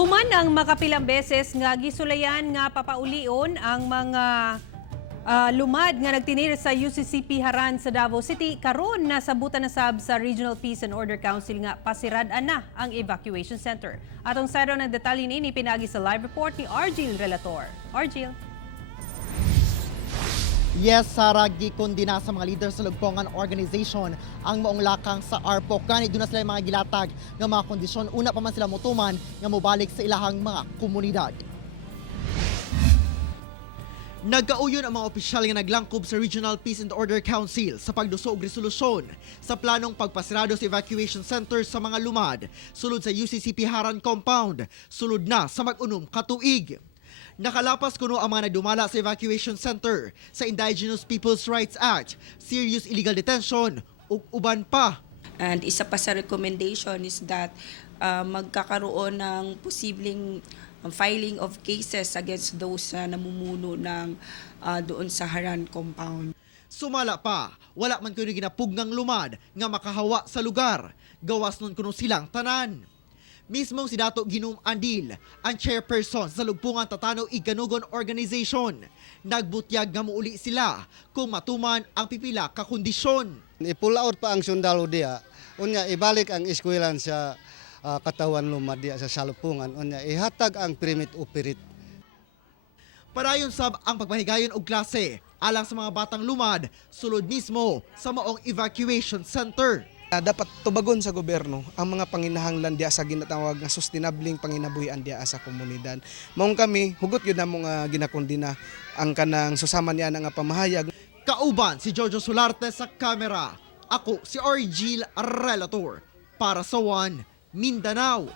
Human ang makapilang beses nga gisulayan nga papaulion ang mga lumad nga nagtinir sa UCCP Haran sa Davao City karon nasabutan na sab sa Regional Peace and Order Council nga pasirad-an na ang evacuation center. Atong saro ng detalye ni pinagi sa live report ni Argil Relator. Argil. Yes, Sarah, gikondina sa mga leaders sa lugpongan organization ang maong lakang sa ARPOC. Ganit doon na sila yung mga gilatag ng mga kondisyon. Una pa man sila mutuman nga mobalik sa ilahang mga komunidad. Nagkauyon ang mga opisyal nga naglangkob sa Regional Peace and Order Council sa pagduso og resolusyon sa planong pagpasirado sa evacuation center sa mga lumad sulod sa UCCP Haran compound, sulod na sa mag-unom ka tuig. Nakalapas kuno ang mga nagdumala sa evacuation center sa Indigenous Peoples' Rights Act, serious illegal detention ug uban pa. And isa pa sa recommendation is that magkakaroon ng posibleng filing of cases against those na namumuno ng doon sa Haran compound. Sumala pa, wala man kuno ginapuggang lumad nga makahawa sa lugar. Gawas nun kuno silang tanan. Mismong si Dato Ginum Andil, ang chairperson sa Lugpungan Tatanaw Iganugon Organization, nagbutyag nga muuli sila kung matuman ang pipila ka kondisyon. I-pull out pa ang sundalo diya, unya ibalik ang eskwelan sa katawan lumad diya sa Salupungan, unya ihatag ang permit operate. Parayon sab ang pagpahigayon og klase alang sa mga batang lumad sulod mismo sa maong evacuation center. Dapat tubagon sa gobyerno ang mga panginahanglan diya sa ginatawag nga sustainabling panginabuhian diya sa komunidad. Maong kami, hugot yun na mga ginakundina ang kanang susama niya nga pamahayag. Kauban si Jojo Solarte sa kamera. Ako si Argil Relator para sa One Mindanao.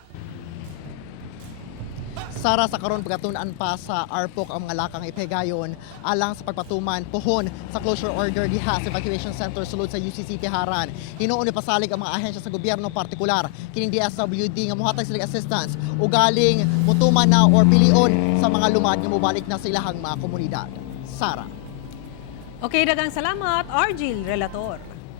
Sara, sa karon pagatunan pa sa ARPOC ang mga lakang ipegayon alang sa pagpatuman pohon sa closure order diha sa evacuation center sulod sa UCCP Haran. Hinuon ni pasalig ang mga ahensya sa gobyerno partikular kining DSWD nga mohatag sila assistance ug galing mutuman na or pilion sa mga lumad nga mobalik na sa ilahang mga komunidad. Sara. Okay, dagang salamat Argil Relator.